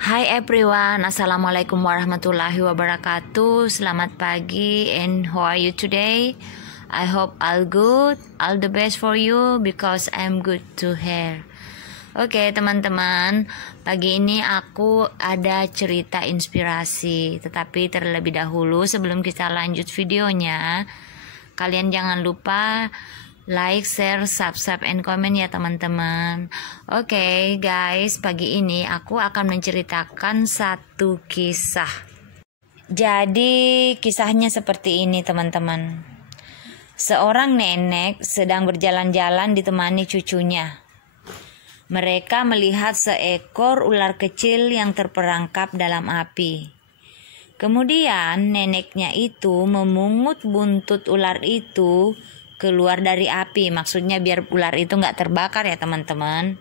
Hi everyone, Assalamualaikum warahmatullahi wabarakatuh. Selamat pagi, and how are you today? I hope all good, all the best for you because I'm good to hear. Oke teman-teman, pagi ini aku ada cerita inspirasi. Tetapi terlebih dahulu sebelum kita lanjut videonya, kalian jangan lupa like, share, subscribe, and comment ya teman-teman. Oke guys, pagi ini aku akan menceritakan satu kisah. Jadi kisahnya seperti ini teman-teman. Seorang nenek sedang berjalan-jalan ditemani cucunya. Mereka melihat seekor ular kecil yang terperangkap dalam api. Kemudian neneknya itu memungut buntut ular itu keluar dari api, maksudnya biar ular itu nggak terbakar ya teman-teman.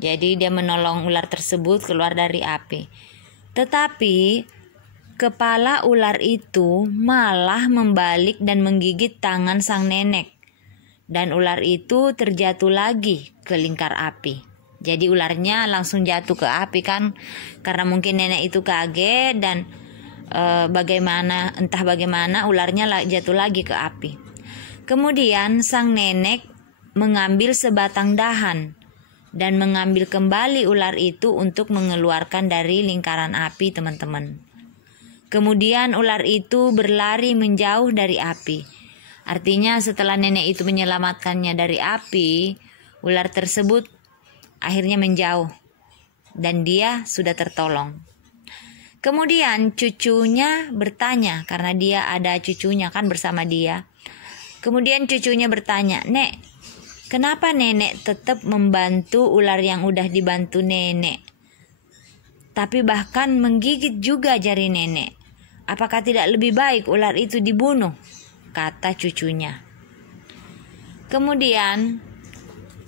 Jadi dia menolong ular tersebut keluar dari api. Tetapi kepala ular itu malah membalik dan menggigit tangan sang nenek. Dan ular itu terjatuh lagi ke lingkar api. Jadi ularnya langsung jatuh ke api kan, karena mungkin nenek itu kaget dan entah bagaimana ularnya jatuh lagi ke api. Kemudian sang nenek mengambil sebatang dahan dan mengambil kembali ular itu untuk mengeluarkan dari lingkaran api teman-teman. Kemudian ular itu berlari menjauh dari api. Artinya setelah nenek itu menyelamatkannya dari api, ular tersebut akhirnya menjauh dan dia sudah tertolong. Kemudian cucunya bertanya, karena dia ada cucunya kan bersama dia. Kemudian cucunya bertanya, "Nek, kenapa nenek tetap membantu ular yang udah dibantu nenek? Tapi bahkan menggigit juga jari nenek. Apakah tidak lebih baik ular itu dibunuh?" kata cucunya. Kemudian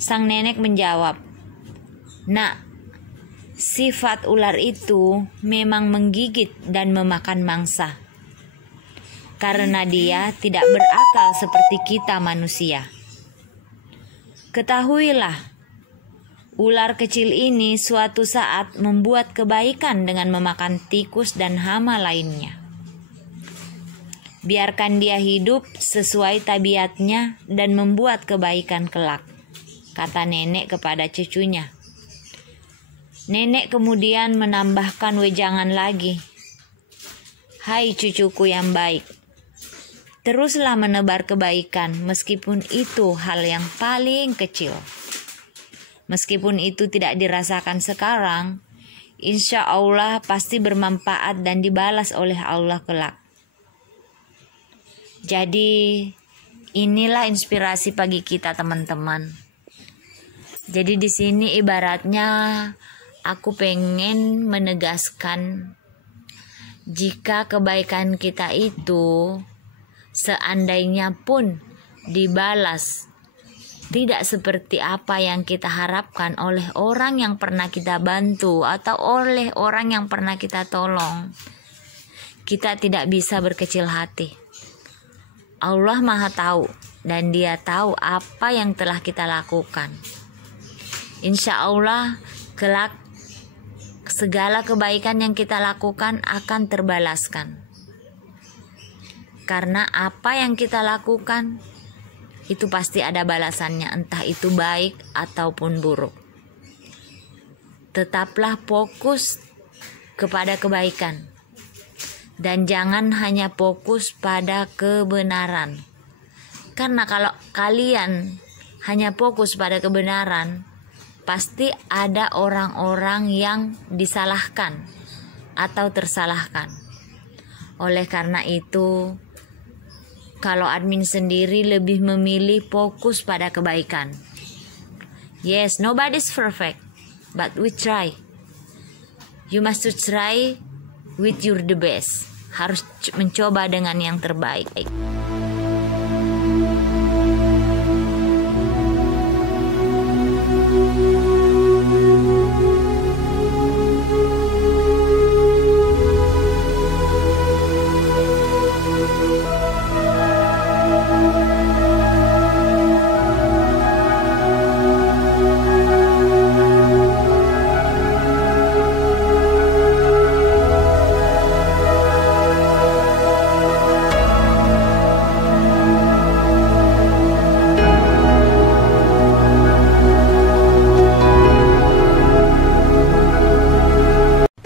sang nenek menjawab, "Nak, sifat ular itu memang menggigit dan memakan mangsa. Karena dia tidak berakal seperti kita manusia. Ketahuilah, ular kecil ini suatu saat membuat kebaikan dengan memakan tikus dan hama lainnya. Biarkan dia hidup sesuai tabiatnya dan membuat kebaikan kelak," kata nenek kepada cucunya. Nenek kemudian menambahkan wejangan lagi, "Hai cucuku yang baik, teruslah menebar kebaikan meskipun itu hal yang paling kecil. Meskipun itu tidak dirasakan sekarang, insya Allah pasti bermanfaat dan dibalas oleh Allah kelak." Jadi inilah inspirasi pagi kita teman-teman. Jadi di sini ibaratnya aku pengen menegaskan, jika kebaikan kita itu seandainya pun dibalas tidak seperti apa yang kita harapkan oleh orang yang pernah kita bantu atau oleh orang yang pernah kita tolong, kita tidak bisa berkecil hati. Allah Maha Tahu dan Dia tahu apa yang telah kita lakukan. Insya Allah kelak segala kebaikan yang kita lakukan akan terbalaskan. Karena apa yang kita lakukan itu pasti ada balasannya, entah itu baik ataupun buruk. Tetaplah fokus kepada kebaikan dan jangan hanya fokus pada kebenaran. Karena kalau kalian hanya fokus pada kebenaran, pasti ada orang-orang yang disalahkan atau tersalahkan. Oleh karena itu, kalau admin sendiri lebih memilih fokus pada kebaikan. Yes, nobody's perfect, but we try. You must to try with your the best. Harus mencoba dengan yang terbaik.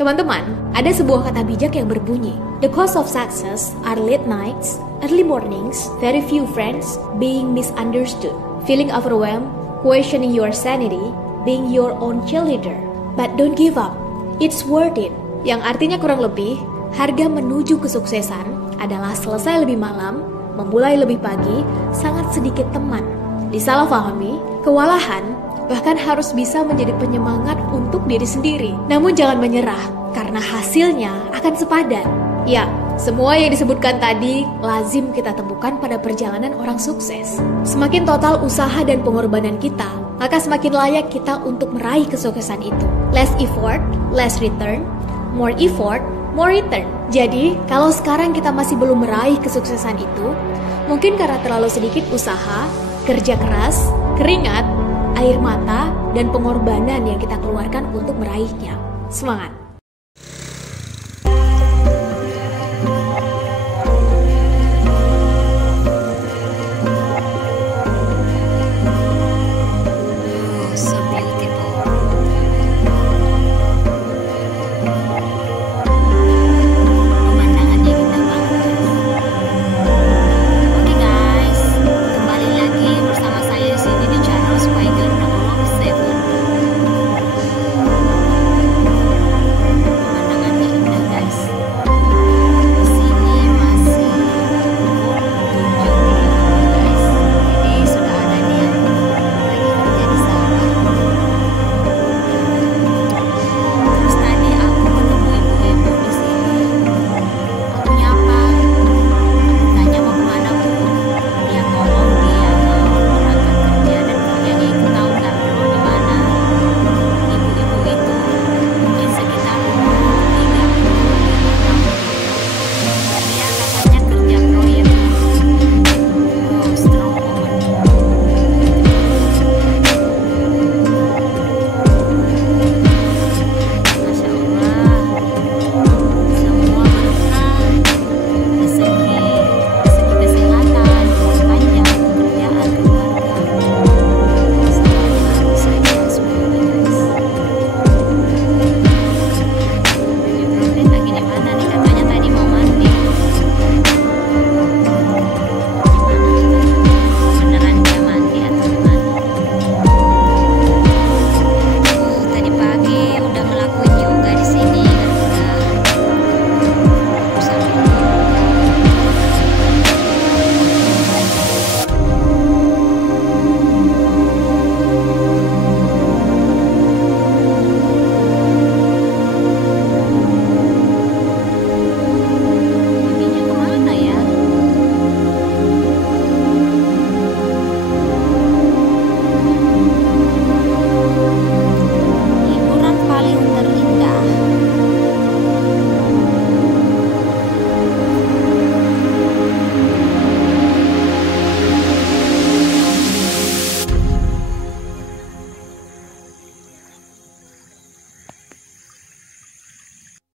Teman-teman, ada sebuah kata bijak yang berbunyi, "The cost of success are late nights, early mornings, very few friends, being misunderstood, feeling overwhelmed, questioning your sanity, being your own cheerleader. But don't give up, it's worth it." Yang artinya kurang lebih, harga menuju kesuksesan adalah selesai lebih malam, memulai lebih pagi, sangat sedikit teman. Disalahpahami, kewalahan bahkan harus bisa menjadi penyemangat untuk diri sendiri. Namun jangan menyerah, karena hasilnya akan sepadan. Ya, semua yang disebutkan tadi lazim kita temukan pada perjalanan orang sukses. Semakin total usaha dan pengorbanan kita, maka semakin layak kita untuk meraih kesuksesan itu. Less effort, less return, more effort, more return. Jadi, kalau sekarang kita masih belum meraih kesuksesan itu, mungkin karena terlalu sedikit usaha, kerja keras, keringat, air mata, dan pengorbanan yang kita keluarkan untuk meraihnya. Semangat!